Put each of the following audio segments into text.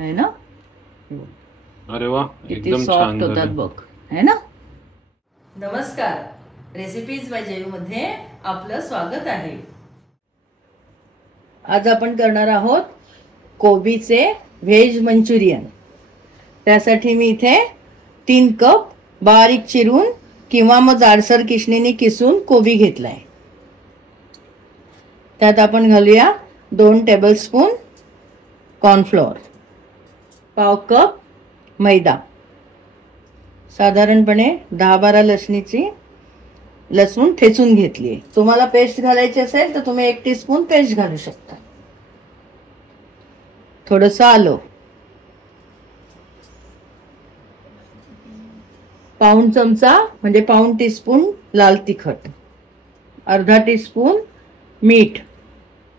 है ना? अरे वा, किती एकदम छान सॉफ्ट होतात झालं. बघ, है ना? नमस्कार, रेसिपीज बाय जयू मध्ये आपलं स्वागत आहे. आज आपण करणार आहोत कोबीचे व्हेज मंचुरियन. त्यासाठी मी इथे 3 कप बारीक चिरून किंवा मग जाडसर किसणीने किसून कोबी घेतलाय. त्यात आपण घालूया 2 टेबलस्पून कॉर्नफ्लोअर, पाव कप मैदा, साधारणपणे 10-12 लसूण ठेचून घेतली. तुम्हाला पेस्ट घालायची असेल तर तुम्ही 1 टीस्पून पेस्ट घालू शकता. थोडंसं आलं, पाऊण चमचा म्हणजे पाऊण टीस्पून लाल तिखट, अर्धा टीस्पून मीठ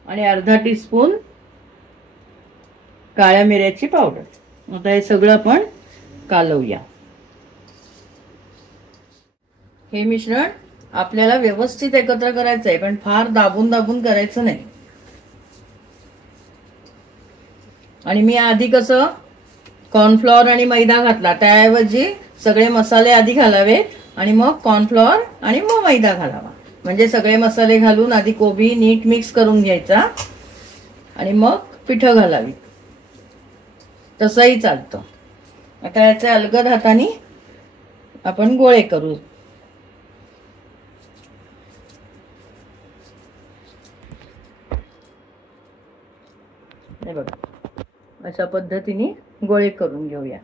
आणि अर्धा टीस्पून काळ्या मिऱ्याची पावडर. आता हे सगळं आपण कालवूया. हे मिश्रण आपल्याला व्यवस्थित एकत्र करायचं आहे, पण फार दाबून दाबून करायचं नाही. आणि मी आधी कसं कॉर्नफ्लॉवर आणि मैदा घातला, त्याऐवजी सगळे मसाले आधी घालावे आणि मग कॉर्नफ्लॉवर आणि मग मैदा घालावा. म्हणजे सगळे मसाले घालून आधी कोबी नीट मिक्स करून घ्यायचा आणि मग पिठं घालावी. तसंही चालतं. आता याचे अलगद हाताने आपण गोळे करू. हे बघा, अशा पद्धतीने गोळे करून घेऊया.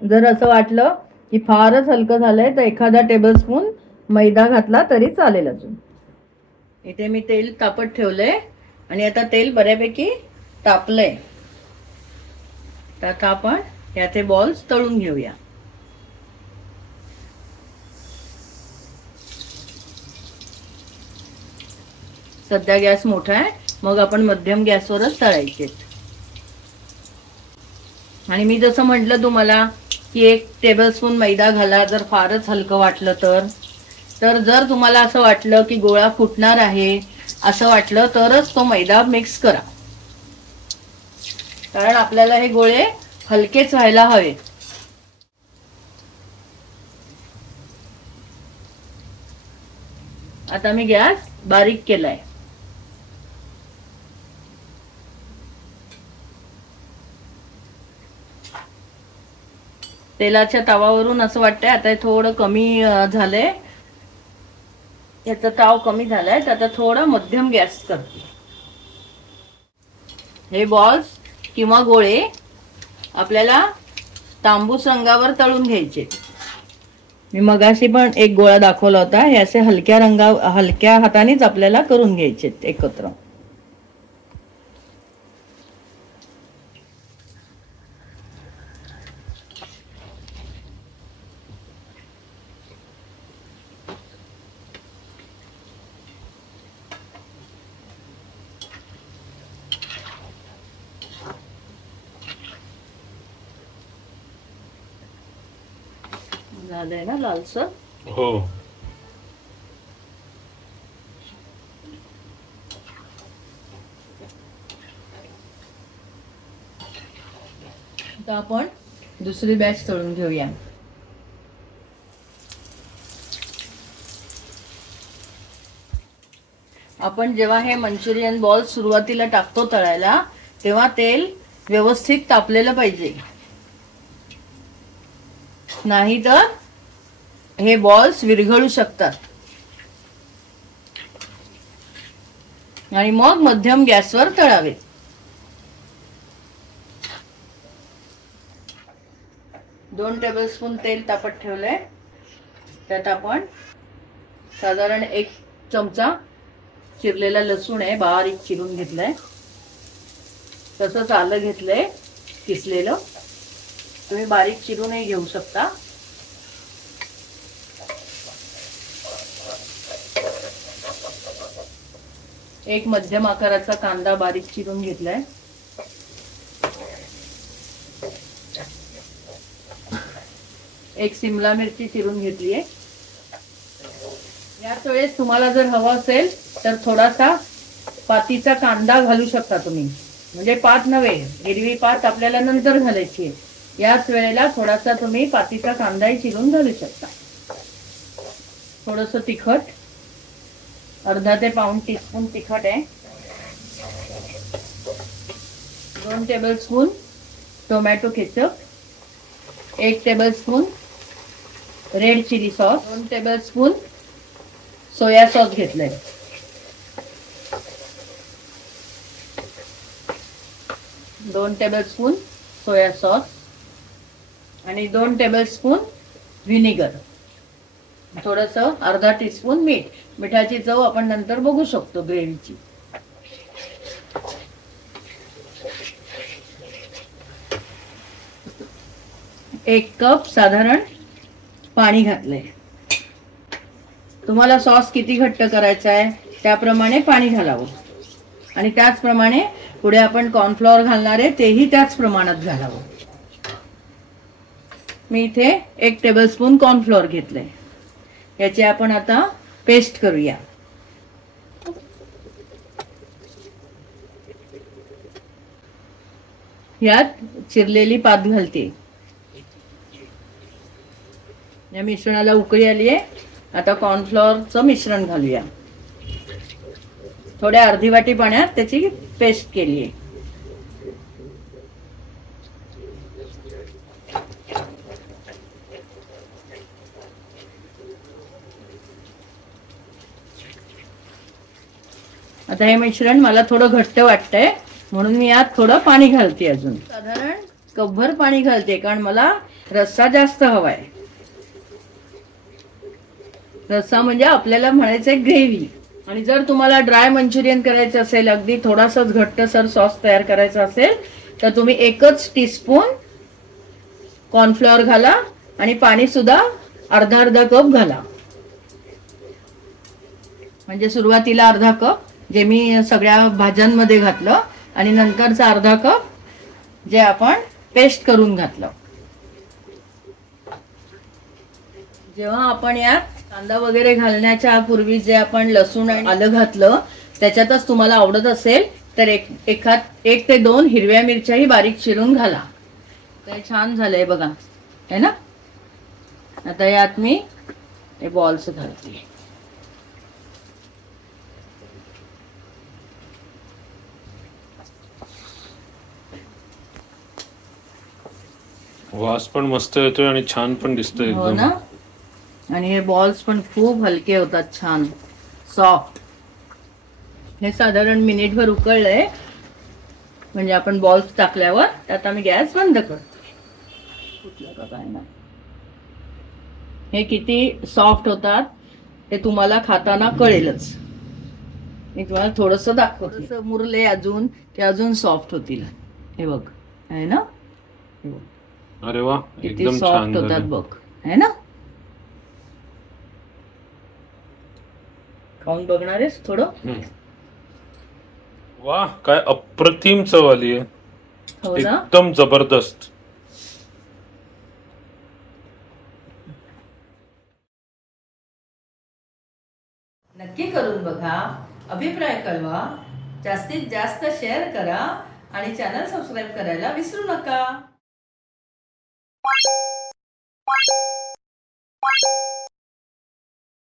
जर असं वाटलं की फारच हलकं झालंय तर एखादा टेबलस्पून मैदा घातला तरी चालेल. अजून इथे मी तेल तापत ठेवलंय आणि आता तेल बऱ्यापैकी तापलंय. तर आता आपण याचे बॉल्स तळून घेऊया. सध्या गॅस मोठा आहे, मग आपण मध्यम गॅसवरच तळायचे. आणि मी जसं म्हटलं तुम्हाला की 1 टेबलस्पून मैदा घाला जर फारच हलकं वाटलं तर जर तुम्हाला असं वाटलं की गोळा फुटणार आहे असं वाटलं तरच तो मैदा मिक्स करा. कारण आपल्याला हे गोळे हलकेच व्हायला हवे. आता मी गॅस बारीक केलाय. तेलाच्या तावावरून असं वाटतंय आता थोडं कमी झालंय, याचा ताव कमी झालाय. तर आता थोडा मध्यम गॅस करते. हे बॉल्स किंवा गोळे आपल्याला तांबूस रंगावर तळून घ्यायचे. मी मगाशी पण एक गोळा दाखवला होता. हे असे हलक्या हातानेच आपल्याला करून घ्यायचे एकत्र. झालंय ना लालसर? हो. आता आपण दुसरी बॅच तळून घेऊया. आपण जेव्हा हे मंचुरियन बॉल सुरुवातीला टाकतो तळायला तेव्हा तेल व्यवस्थित तापलेलं पाहिजे, नाही तर हे बॉल्स विरघळू शकतात. आणि मग मध्यम गॅसवर तळावे. दोन टेबलस्पून तेल तापत ठेवलंय. त्यात आपण साधारण 1 चमचा चिरलेला लसूण आहे, बारीक चिरून घेतलाय. तसंच आलं घेतलंय किसलेलं, तुम्ही बारीक चिरूनही घेऊ शकता. एक मध्यम आकाराचा कांदा बारीक चिरून घेतलाय. एक सिमला मिरची चिरून घेतली आहे. याच वेळेस तुम्हाला जर हवा असेल तर थोडासा पातीचा कांदा घालू शकता तुम्ही, म्हणजे पात नव्हे, हिरवी पात आपल्याला नंतर घालायची आहे. याच वेळेला थोडासा तुम्ही पातीचा कांदाही चिरून घालू शकता. थोडंसं तिखट, अर्धा ते पाऊण टीस्पून तिखट आहे. 2 tablespoon tomato ketchup, 1 tablespoon red chilli sauce, 2 tablespoon soya sauce घेतलंय, 2 टेबलस्पून सोया सॉस आणि 2 टेबलस्पून व्हिनेगर, थोडंसं अर्धा टीस्पून मीठ. मिठाची चव आपण नंतर बघू शकतो ग्रेव्हीची. एक कप साधारण पाणी घातलंय. तुम्हाला सॉस किती घट्ट करायचा आहे त्याप्रमाणे पाणी घालावं आणि त्याचप्रमाणे पुढे आपण कॉर्नफ्लॉवर घालणार आहे तेही त्याच प्रमाणात घालावं. मी इथे 1 टेबलस्पून कॉर्नफ्लॉवर घेतलंय. याची आपण आता पेस्ट करूया. यात चिरलेली पात घालते. या मिश्रणाला उकळी आली आहे. आता कॉर्नफ्लॉवरचं मिश्रण घालूया. थोड्या अर्धी वाटी पाण्यात त्याची पेस्ट केली आहे. आता हे मिश्रण मला थोडं घट्ट वाटतंय म्हणून मी यात थोडं पाणी घालते. अजून साधारण कपभर पाणी घालते कारण मला रस्सा जास्त हवाय. रस्सा म्हणजे आपल्याला म्हणायचंय ग्रेव्ही. आणि जर तुम्हाला ड्राय मंचुरियन करायचं असेल, अगदी थोडासाच घट्टसर सॉस तयार करायचा असेल तर तुम्ही 1 टीस्पून कॉर्नफ्लॉवर घाला आणि पाणी सुद्धा अर्धा कप घाला. म्हणजे सुरुवातीला अर्धा कप जे मी सगळ्या भाज्यांमध्ये घातलं आणि नंतरचा अर्धा कप जे आपण पेस्ट करून घातलं. जेव्हा आपण यात कांदा वगैरे घालण्याच्या पूर्वी जे आपण लसूण आणि आलं घातलं त्याच्यातच तुम्हाला आवडत असेल तर 1 ते 2 हिरव्या मिरच्याही बारीक चिरून घाला. ते छान झालंय बघा, है ना. आता यात मी हे बॉल्स घालते. वास पण मस्त येतोय आणि छान पण दिसतोय हो एकदम ना. आणि हे बॉल्स पण खूप हलके होतात, छान सॉफ्ट. हे साधारण मिनिटभर उकळलंय म्हणजे आपण बॉल्स टाकल्यावर आता मी गॅस बंद करते. कुठलं का काय ना, हे किती सॉफ्ट होतात ते तुम्हाला खाताना कळेलच. मी तुम्हाला थोडंसं दाखवते. मुरले अजून ते अजून सॉफ्ट होतील. हे बघ, आहे ना. अरे वा, किती एकदम सॉफ्ट छान होतात झालं. बघ, है ना. खाऊन बघणार आहेस थोडं. वा, काय अप्रतिम चव आली आहे. हो ना. एकदम जबरदस्त. नक्की करून बघा, अभिप्राय कळवा, जास्तीत जास्त शेअर करा आणि चॅनल सबस्क्राईब करायला विसरू नका.